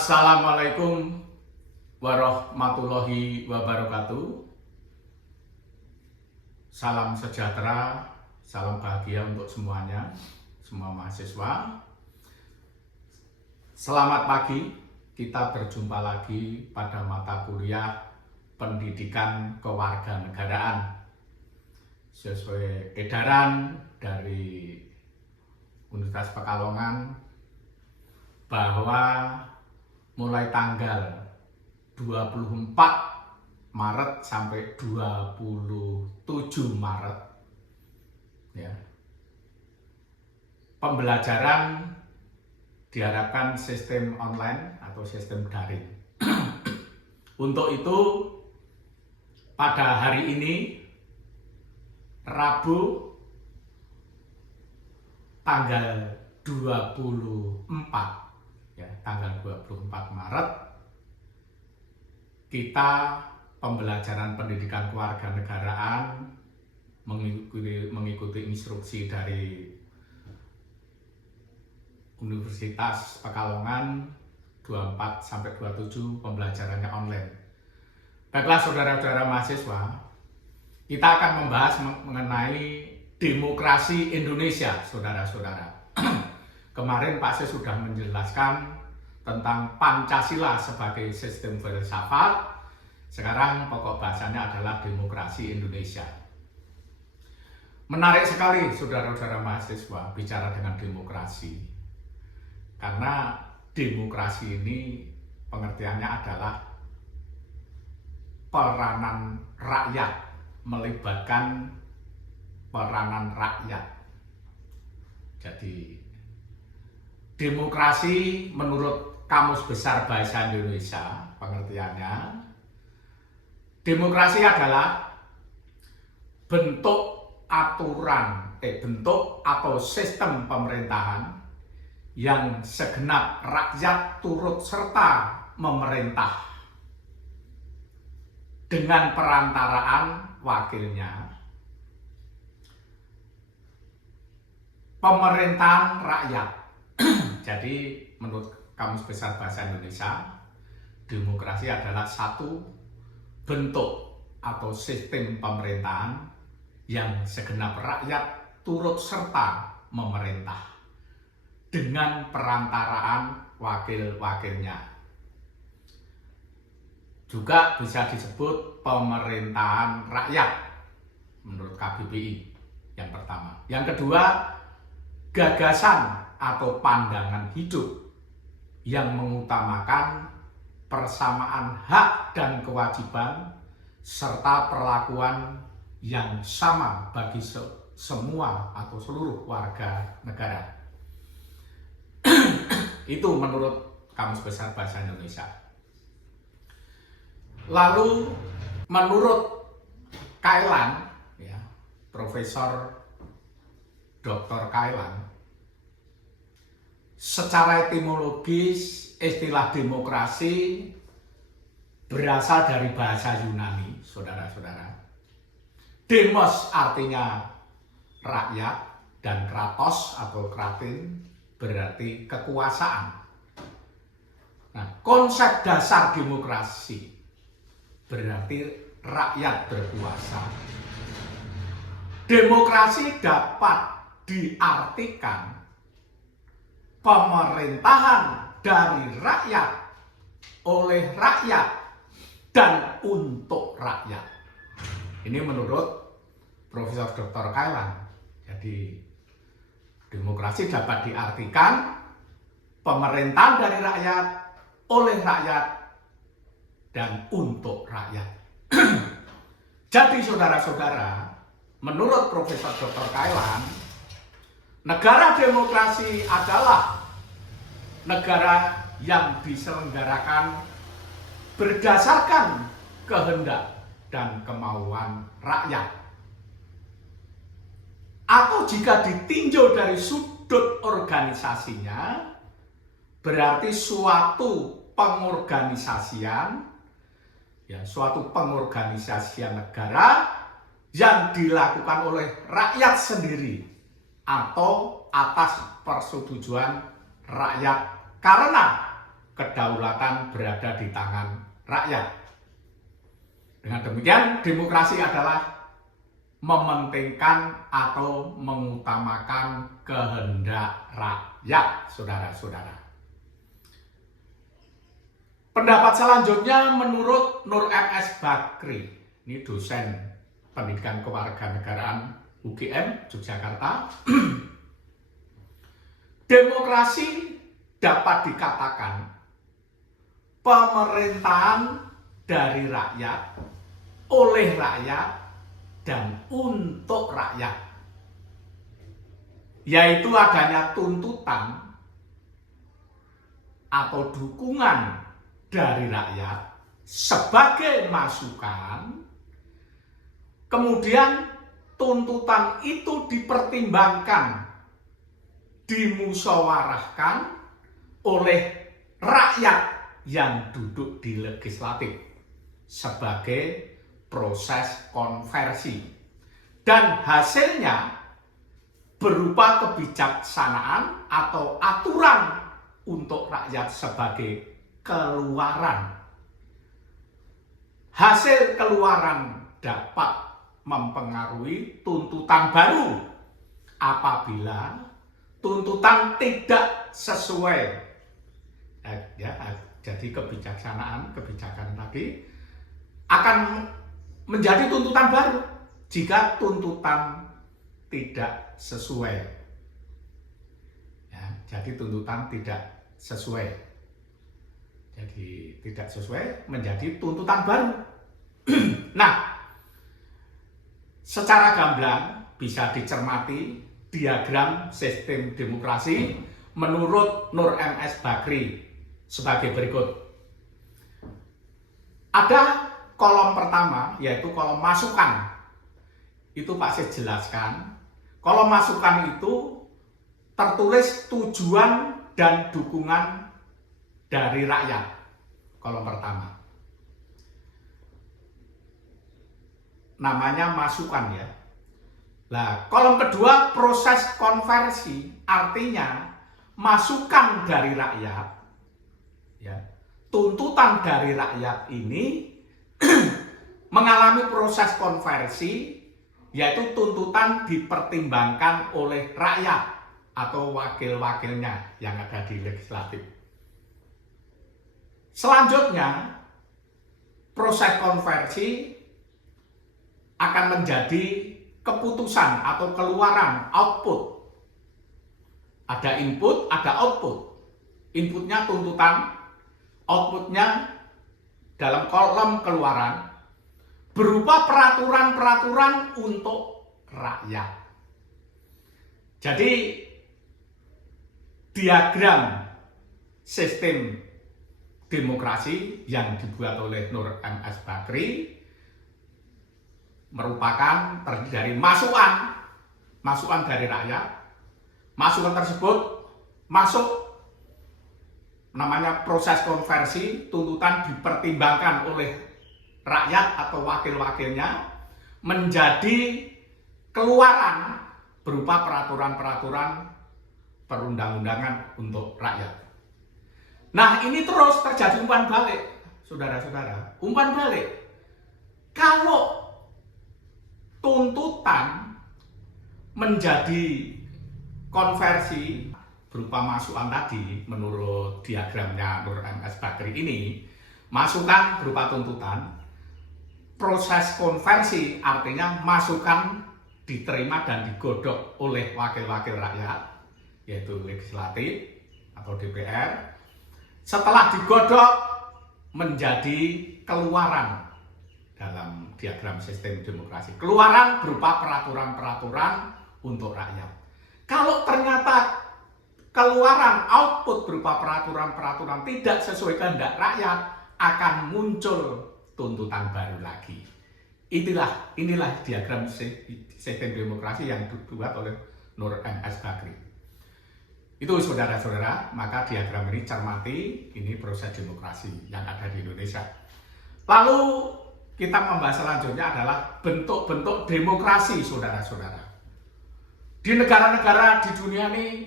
Assalamualaikum warahmatullahi wabarakatuh. Salam sejahtera, salam bahagia untuk semuanya, semua mahasiswa. Selamat pagi, kita berjumpa lagi pada mata kuliah Pendidikan Kewarganegaraan sesuai edaran dari Universitas Pekalongan bahwa mulai tanggal 24 Maret sampai 27 Maret ya, pembelajaran diharapkan sistem online atau sistem daring. Untuk itu pada hari ini Rabu tanggal 24 ya, tanggal 24 Maret kita pembelajaran pendidikan kewarganegaraan mengikuti instruksi dari Universitas Pekalongan 24 sampai 27 pembelajarannya online. Baiklah saudara-saudara mahasiswa, kita akan membahas mengenai demokrasi Indonesia, saudara-saudara. Kemarin Pak Sis sudah menjelaskan tentang Pancasila sebagai sistem filsafat. Sekarang pokok bahasanya adalah demokrasi Indonesia. Menarik sekali saudara-saudara mahasiswa bicara dengan demokrasi. Karena demokrasi ini pengertiannya adalah peranan rakyat, melibatkan peranan rakyat. Jadi demokrasi menurut Kamus Besar Bahasa Indonesia, pengertiannya, demokrasi adalah bentuk atau sistem pemerintahan yang segenap rakyat turut serta memerintah dengan perantaraan wakilnya. Pemerintahan rakyat. Jadi menurut Kamus Besar Bahasa Indonesia, demokrasi adalah satu bentuk atau sistem pemerintahan yang segenap rakyat turut serta memerintah dengan perantaraan wakil-wakilnya. Juga bisa disebut pemerintahan rakyat menurut KBBI yang pertama. Yang kedua, gagasan atau pandangan hidup yang mengutamakan persamaan hak dan kewajiban serta perlakuan yang sama bagi semua atau seluruh warga negara. Itu menurut Kamus Besar Bahasa Indonesia. Lalu menurut Kailan, ya, Profesor Dr. Kailan, secara etimologis istilah demokrasi berasal dari bahasa Yunani, saudara-saudara. Demos artinya rakyat dan kratos atau kratin berarti kekuasaan. Nah, konsep dasar demokrasi berarti rakyat berkuasa. Demokrasi dapat diartikan pemerintahan dari rakyat, oleh rakyat, dan untuk rakyat. Ini menurut Profesor Dr. Kailan. Jadi demokrasi dapat diartikan pemerintahan dari rakyat, oleh rakyat, dan untuk rakyat. Jadi saudara-saudara, menurut Profesor Dr. Kailan, negara demokrasi adalah negara yang diselenggarakan berdasarkan kehendak dan kemauan rakyat. Atau jika ditinjau dari sudut organisasinya, berarti suatu pengorganisasian, ya, suatu pengorganisasian negara yang dilakukan oleh rakyat sendiri atau atas persetujuan rakyat karena kedaulatan berada di tangan rakyat. Dengan demikian, demokrasi adalah mementingkan atau mengutamakan kehendak rakyat, saudara-saudara. Pendapat selanjutnya menurut Nur M.S. Bakri, ini dosen pendidikan kewarganegaraan UGM Yogyakarta. Demokrasi dapat dikatakan pemerintahan dari rakyat, oleh rakyat, dan untuk rakyat, yaitu adanya tuntutan atau dukungan dari rakyat sebagai masukan, kemudian tuntutan itu dipertimbangkan, dimusyawarahkan oleh rakyat yang duduk di legislatif sebagai proses konversi, dan hasilnya berupa kebijaksanaan atau aturan untuk rakyat sebagai keluaran. Hasil keluaran dapat mempengaruhi tuntutan baru apabila tuntutan tidak sesuai. Jadi kebijaksanaan, kebijakan tadi akan menjadi tuntutan baru jika tuntutan tidak sesuai. Ya, jadi tuntutan tidak sesuai. Jadi tidak sesuai menjadi tuntutan baru. Nah, secara gamblang bisa dicermati diagram sistem demokrasi menurut Nur M.S. Bakri sebagai berikut. Ada kolom pertama, yaitu kolom masukan. Itu Pak saya jelaskan. Kolom masukan itu tertulis tujuan dan dukungan dari rakyat. Kolom pertama. Namanya masukan ya. Nah, kolom kedua proses konversi, artinya masukan dari rakyat. Ya, tuntutan dari rakyat ini mengalami proses konversi, yaitu tuntutan dipertimbangkan oleh rakyat atau wakil-wakilnya yang ada di legislatif. Selanjutnya, proses konversi akan menjadi keputusan atau keluaran, output. Ada input, ada output. Inputnya tuntutan, outputnya dalam kolom keluaran berupa peraturan-peraturan untuk rakyat. Jadi diagram sistem demokrasi yang dibuat oleh Nur M.S. Bakri merupakan terdiri dari masukan dari rakyat. Masukan tersebut masuk, namanya proses konversi, tuntutan dipertimbangkan oleh rakyat atau wakil-wakilnya menjadi keluaran berupa peraturan-peraturan perundang-undangan untuk rakyat. Nah, ini terus terjadi umpan balik, saudara-saudara. Umpan balik. Kalau tuntutan menjadi konversi berupa masukan tadi, menurut diagramnya Nur M.S. Bakri ini, masukan berupa tuntutan, proses konversi artinya masukan diterima dan digodok oleh wakil-wakil rakyat, yaitu legislatif atau DPR. Setelah digodok menjadi keluaran dalam diagram sistem demokrasi. Keluaran berupa peraturan-peraturan untuk rakyat. Kalau ternyata keluaran output berupa peraturan-peraturan tidak sesuai kehendak rakyat, akan muncul tuntutan baru lagi. Inilah diagram sistem demokrasi yang dibuat oleh Nur M.S. Bakri. Itu saudara-saudara, maka diagram ini cermati, ini proses demokrasi yang ada di Indonesia. Lalu kita membahas selanjutnya adalah bentuk-bentuk demokrasi, saudara-saudara. Di negara-negara di dunia ini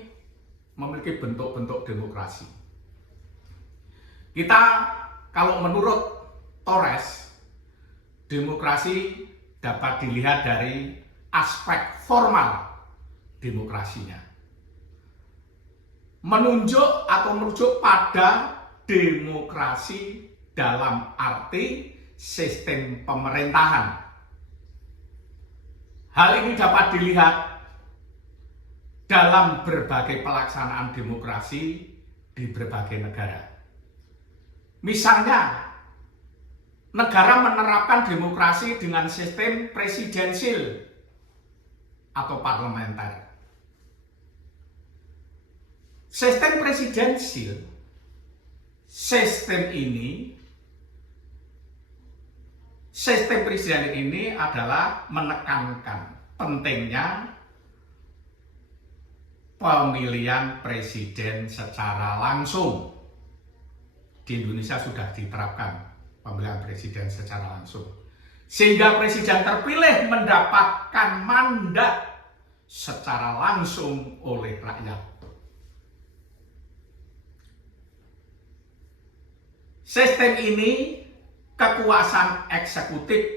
memiliki bentuk-bentuk demokrasi. Kita kalau menurut Torres, demokrasi dapat dilihat dari aspek formal demokrasinya. Menunjuk atau merujuk pada demokrasi dalam arti sistem pemerintahan. Hal ini dapat dilihat dalam berbagai pelaksanaan demokrasi di berbagai negara. Misalnya, negara menerapkan demokrasi dengan sistem presidensil atau parlementer. Sistem presidensil, sistem presiden ini adalah menekankan pentingnya pemilihan presiden secara langsung. Di Indonesia sudah diterapkan pemilihan presiden secara langsung, sehingga presiden terpilih mendapatkan mandat secara langsung oleh rakyat. Sistem ini kekuasaan eksekutif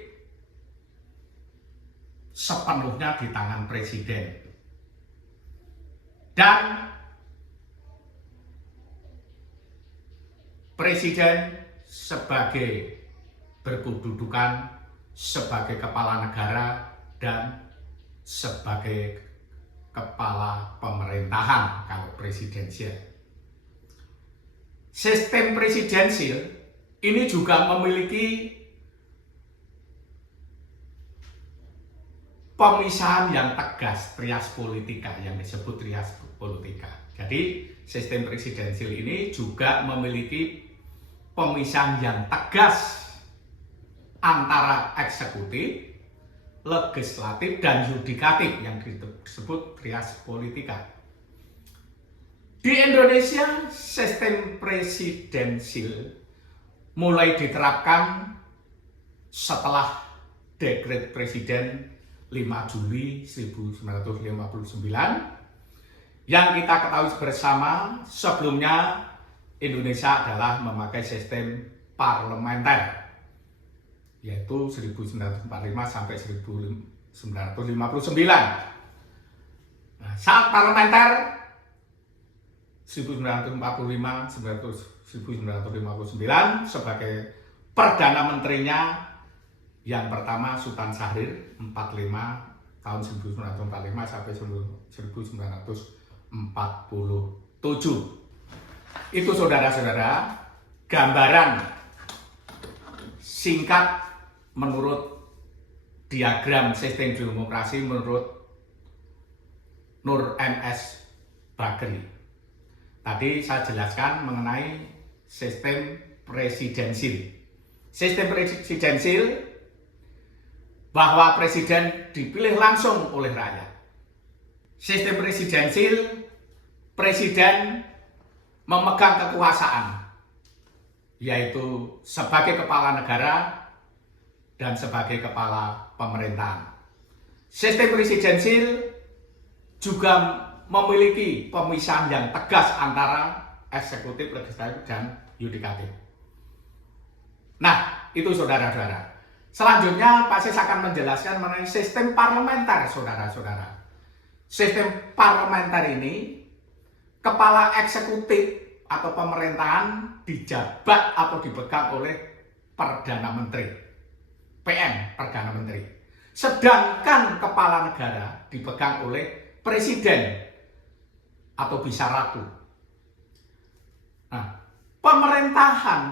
sepenuhnya di tangan presiden. Dan presiden sebagai berkedudukan sebagai kepala negara dan sebagai kepala pemerintahan kalau presidensial. Sistem presidensial ini juga memiliki pemisahan yang tegas, trias politika, yang disebut trias politika. Jadi sistem presidensial ini juga memiliki pemisahan yang tegas antara eksekutif, legislatif, dan yudikatif yang disebut trias politika. Di Indonesia, sistem presidensial mulai diterapkan setelah Dekret Presiden 5 Juli 1959 yang kita ketahui bersama. Sebelumnya Indonesia adalah memakai sistem parlementer, yaitu 1945 sampai 1959. Nah, saat parlementer 1945-1959 sebagai Perdana Menterinya yang pertama Sultan Syahrir 45 tahun 1945 sampai 1947. Itu saudara-saudara gambaran singkat menurut diagram sistem demokrasi menurut Nur M.S. Bakri. Tadi saya jelaskan mengenai sistem presidensil. Sistem presidensil bahwa presiden dipilih langsung oleh rakyat. Sistem presidensil, presiden memegang kekuasaan, yaitu sebagai kepala negara dan sebagai kepala pemerintahan. Sistem presidensil juga memiliki pemisahan yang tegas antara eksekutif, legislatif, dan yudikatif. Nah, itu saudara-saudara. Selanjutnya, Pak Sis akan menjelaskan mengenai sistem parlementer, saudara-saudara. Sistem parlementer ini, kepala eksekutif atau pemerintahan dijabat atau dipegang oleh Perdana Menteri, PM, Perdana Menteri. Sedangkan kepala negara dipegang oleh Presiden atau bisa ratu. Nah, pemerintahan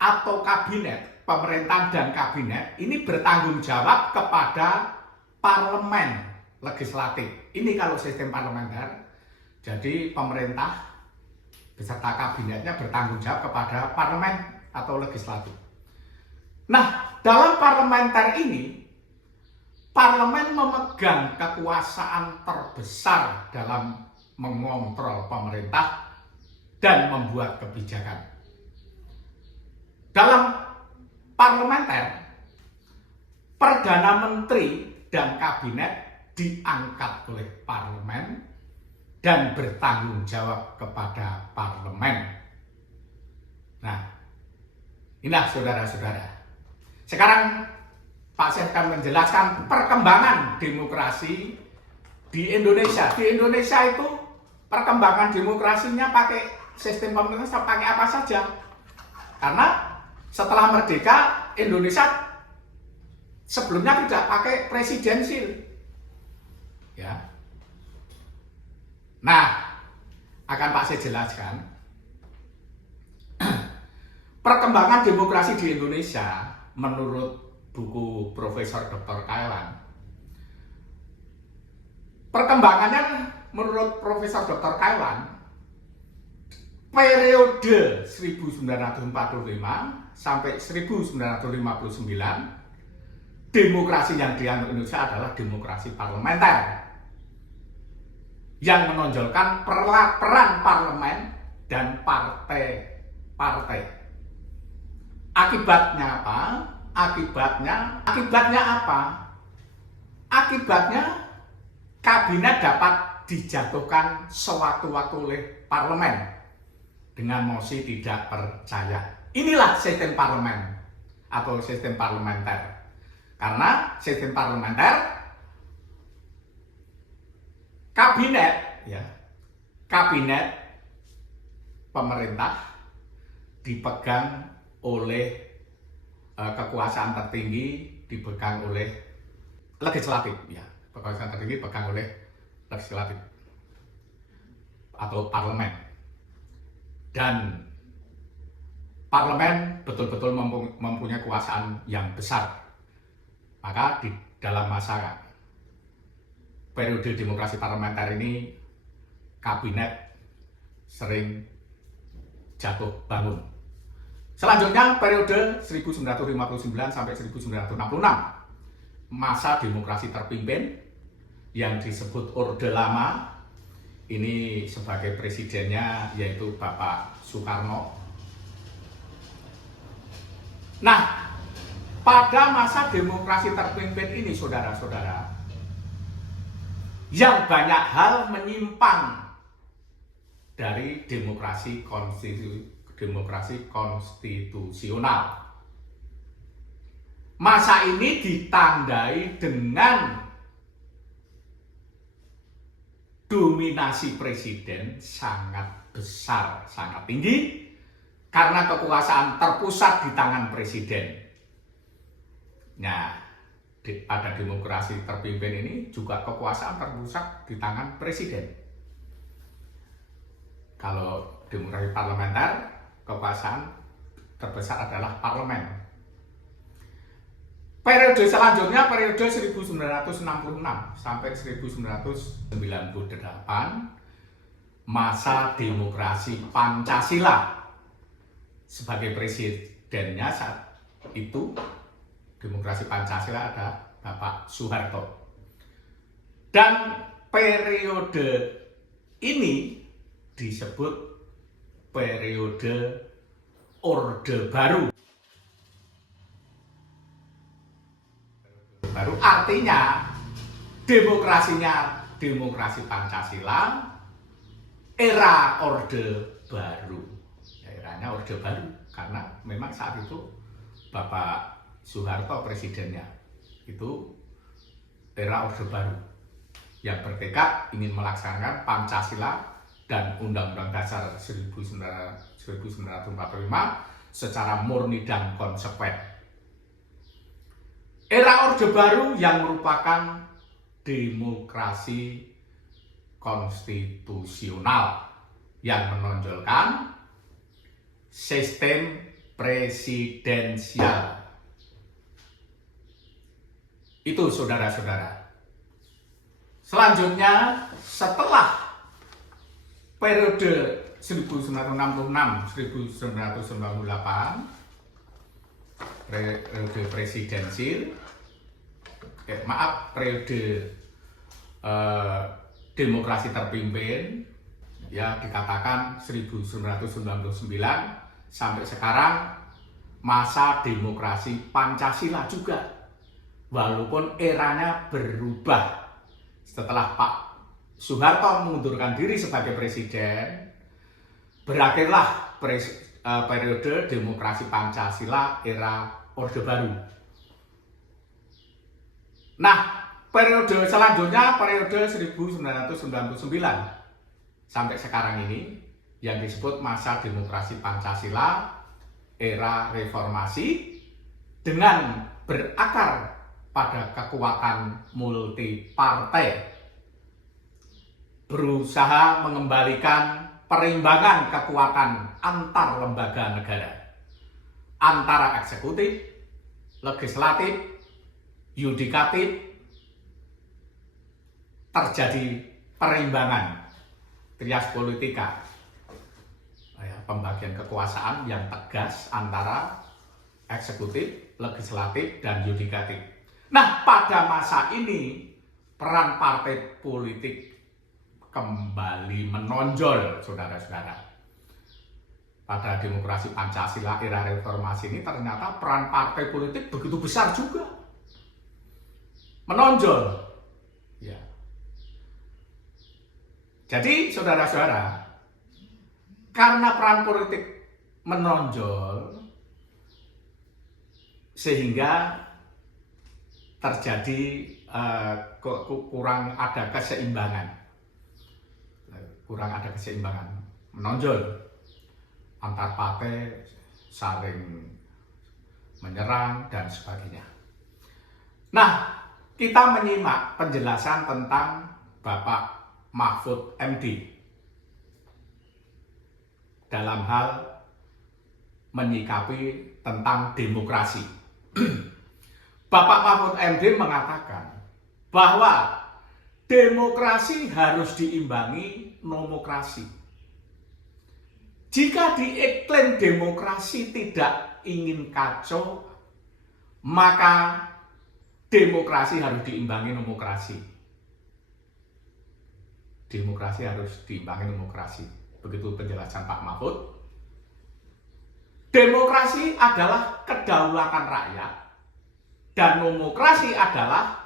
atau kabinet, pemerintahan dan kabinet ini bertanggung jawab kepada parlemen legislatif. Ini kalau sistem parlementer, jadi pemerintah beserta kabinetnya bertanggung jawab kepada parlemen atau legislatif. Nah, dalam parlementer ini, parlemen memegang kekuasaan terbesar dalam mengontrol pemerintah dan membuat kebijakan. Dalam parlementer, Perdana Menteri dan Kabinet diangkat oleh parlemen dan bertanggung jawab kepada parlemen. Nah, inilah saudara-saudara. Sekarang Pak Syed akan menjelaskan perkembangan demokrasi di Indonesia. Di Indonesia itu perkembangan demokrasinya pakai sistem pemerintahan pakai apa saja. Karena setelah merdeka, Indonesia sebelumnya tidak pakai presidensil. Ya. Nah, akan Pak Syed jelaskan perkembangan demokrasi di Indonesia menurut buku Profesor Dr. Kaelan. Perkembangannya menurut Profesor Dr. Kaelan periode 1945 sampai 1959 demokrasi yang dianut Indonesia adalah demokrasi parlementer yang menonjolkan peran parlemen dan partai-partai. Akibatnya apa? Akibatnya apa? Akibatnya kabinet dapat dijatuhkan sewaktu-waktu oleh parlemen dengan mosi tidak percaya. Inilah sistem parlemen atau sistem parlementer. Karena sistem parlementer kabinet pemerintah dipegang oleh kekuasaan tertinggi, dipegang oleh legislatif, ya. Kekuasaan tertinggi dipegang oleh legislatif atau parlemen. Dan parlemen betul-betul mempunyai kekuasaan yang besar. Maka di dalam masa periode demokrasi parlementer ini, kabinet sering jatuh bangun. Selanjutnya periode 1959 sampai 1966, masa demokrasi terpimpin yang disebut Orde Lama. Ini sebagai presidennya yaitu Bapak Soekarno. Nah, pada masa demokrasi terpimpin ini saudara-saudara, yang banyak hal menyimpang dari demokrasi konstitusional. Masa ini ditandai dengan dominasi presiden sangat besar, sangat tinggi, karena kekuasaan terpusat di tangan presiden. Nah, pada demokrasi terpimpin ini juga kekuasaan terpusat di tangan presiden. Kalau demokrasi parlementer, kekuasaan terbesar adalah parlemen. Periode selanjutnya periode 1966 sampai 1998, masa demokrasi Pancasila. Sebagai presidennya saat itu demokrasi Pancasila ada Bapak Soeharto. Dan periode ini disebut periode Orde Baru. Baru artinya demokrasinya demokrasi Pancasila, era Orde Baru. Ya, eranya Orde Baru karena memang saat itu Bapak Soeharto presidennya. Itu era Orde Baru yang bertekad ingin melaksanakan Pancasila dan Undang-Undang Dasar 1945 secara murni dan konsekuen. Era Orde Baru yang merupakan demokrasi konstitusional yang menonjolkan sistem presidensial. Itu saudara-saudara. Selanjutnya setelah periode 1966-1998 periode presidensil, periode demokrasi terpimpin, ya dikatakan 1999 sampai sekarang masa demokrasi Pancasila juga, walaupun eranya berubah setelah Pak Soeharto mengundurkan diri sebagai presiden, berakhirlah periode demokrasi Pancasila era Orde Baru. Nah, periode selanjutnya, periode 1999 sampai sekarang ini, yang disebut masa demokrasi Pancasila era reformasi, dengan berakar pada kekuatan multi partai, berusaha mengembalikan perimbangan kekuatan antar lembaga negara, antara eksekutif, legislatif, yudikatif, terjadi perimbangan trias politika, pembagian kekuasaan yang tegas antara eksekutif, legislatif, dan yudikatif. Nah, pada masa ini peran partai politik kembali menonjol, saudara-saudara. Pada demokrasi Pancasila era reformasi ini ternyata peran partai politik begitu besar juga, menonjol. Ya. Jadi, saudara-saudara, karena peran politik menonjol, sehingga terjadi kurang ada keseimbangan, menonjol antar partai, saling menyerang dan sebagainya. Nah, kita menyimak penjelasan tentang Bapak Mahfud MD dalam hal menyikapi tentang demokrasi. Bapak Mahfud MD mengatakan bahwa demokrasi harus diimbangi nomokrasi. Jika di iklim demokrasi tidak ingin kacau, maka demokrasi harus diimbangi nomokrasi. Demokrasi harus diimbangi nomokrasi. Begitu penjelasan Pak Mahfud. Demokrasi adalah kedaulatan rakyat dan nomokrasi adalah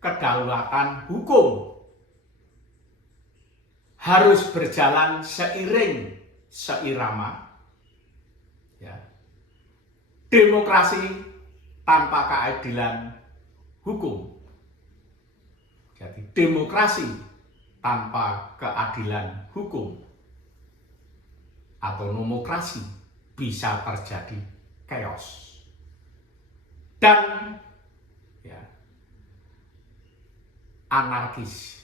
kedaulatan hukum. Harus berjalan seiring, seirama. Ya. Demokrasi tanpa keadilan hukum. Jadi demokrasi tanpa keadilan hukum atau nomokrasi bisa terjadi chaos. Dan ya, anarkis.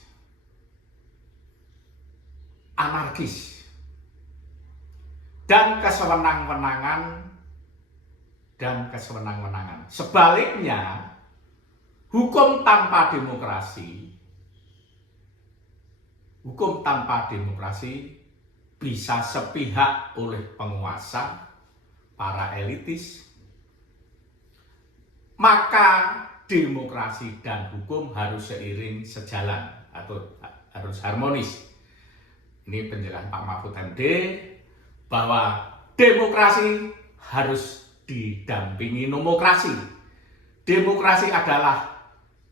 Dan kesewenang-wenangan. Sebaliknya, hukum tanpa demokrasi bisa sepihak oleh penguasa, para elitis. Maka demokrasi dan hukum harus seiring sejalan atau harus harmonis. Ini penjelasan Pak Mahfud MD bahwa demokrasi harus didampingi nomokrasi. Demokrasi adalah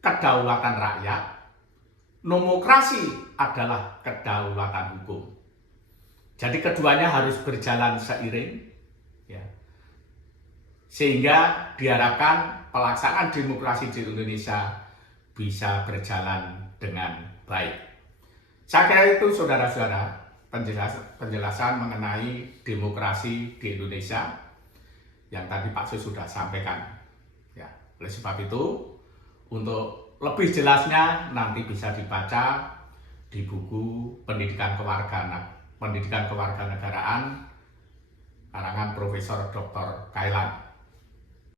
kedaulatan rakyat, nomokrasi adalah kedaulatan hukum. Jadi keduanya harus berjalan seiring, ya, sehingga diharapkan pelaksanaan demokrasi di Indonesia bisa berjalan dengan baik. Saya kira itu, saudara-saudara, penjelasan mengenai demokrasi di Indonesia yang tadi Pak Sus sudah sampaikan. Ya, oleh sebab itu, untuk lebih jelasnya nanti bisa dibaca di buku Pendidikan Kewarganegaraan karangan Profesor Dr. Kailan.